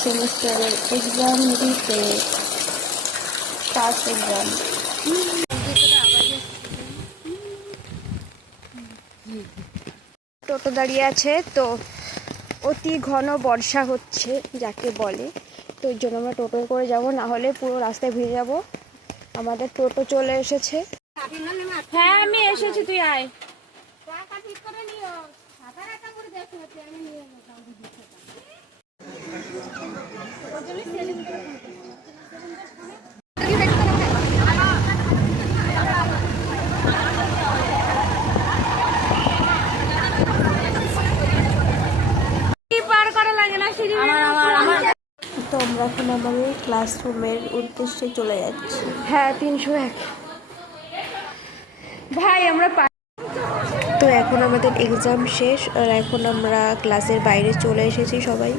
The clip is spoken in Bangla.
সেমিস্টারের এক্সাম দিতে, ফার্স্ট এক্সাম। টোটো দাঁড়িয়ে আছে, তো অতি ঘন বর্ষা হচ্ছে যাকে বলে, তো ওই জন্য আমরা টোটোয় করে যাব, না হলে পুরো রাস্তায় ভিজে যাব। আমাদের টোটো চলে এসেছে। হ্যাঁ আমি এসেছি, তুই আয়। তো আমরা এখন আমাদের ক্লাসরুমের উদ্দেশ্যে চলে যাচ্ছি। হ্যাঁ 301 ভাই আমরা। তো এখন আমাদের এক্সাম শেষ, আর এখন আমরা ক্লাসের বাইরে চলে এসেছি সবাই।